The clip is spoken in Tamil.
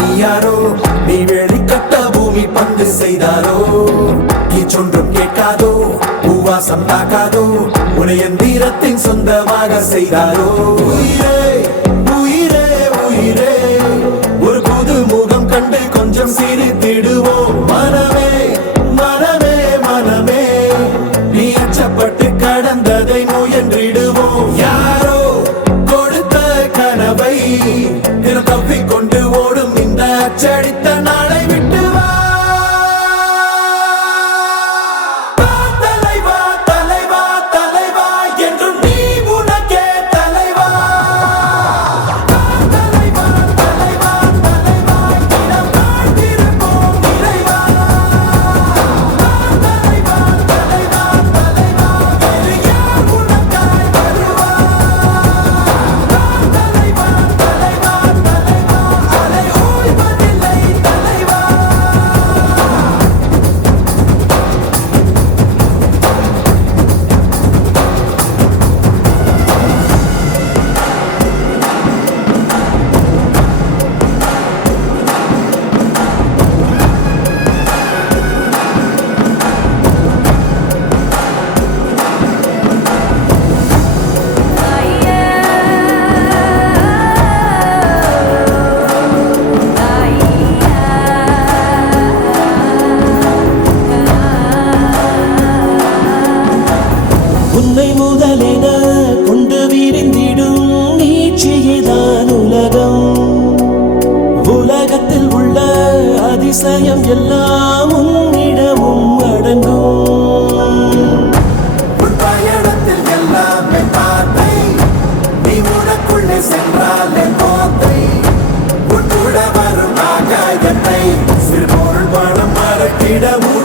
நீ யாரோ நீ வெளிக்கட்ட பூமி பந்து செய்தாரோ சொன்றும் கேட்காதோ பூவாசம் தாக்காதோ உன்னை எந்திரத்தின் சொந்தமாக செய்தாரோ உயிரே உயிரே உயிரே ஒரு புது முகம் கண்டு கொஞ்சம் சிரித்திடுவோம் மனமே மனமே மனமே நீ அச்சப்பட்டு கடந்ததை முயன்றிடுவோம் யாரோ கொடுத்த கனவை தினம் தப்பிக்கொண்டு ஓடும் இந்த அச்சடித்த நாளை விட்டு வா உன்னை முதலென கொண்டு விரிந்திடும் நீட்சியேதான் உலகம் உலகத்தில் உள்ள அதிசயம் எல்லாம் உன்னிடமும் அடங்கும் பயணத்தில் எல்லாமே பாதை நீ உனக்குள்ளே சென்றாலே போதை உன் கூட வரும் ஆகாயத்தை சிறு பொருள் பணம் மறக்கிடவும்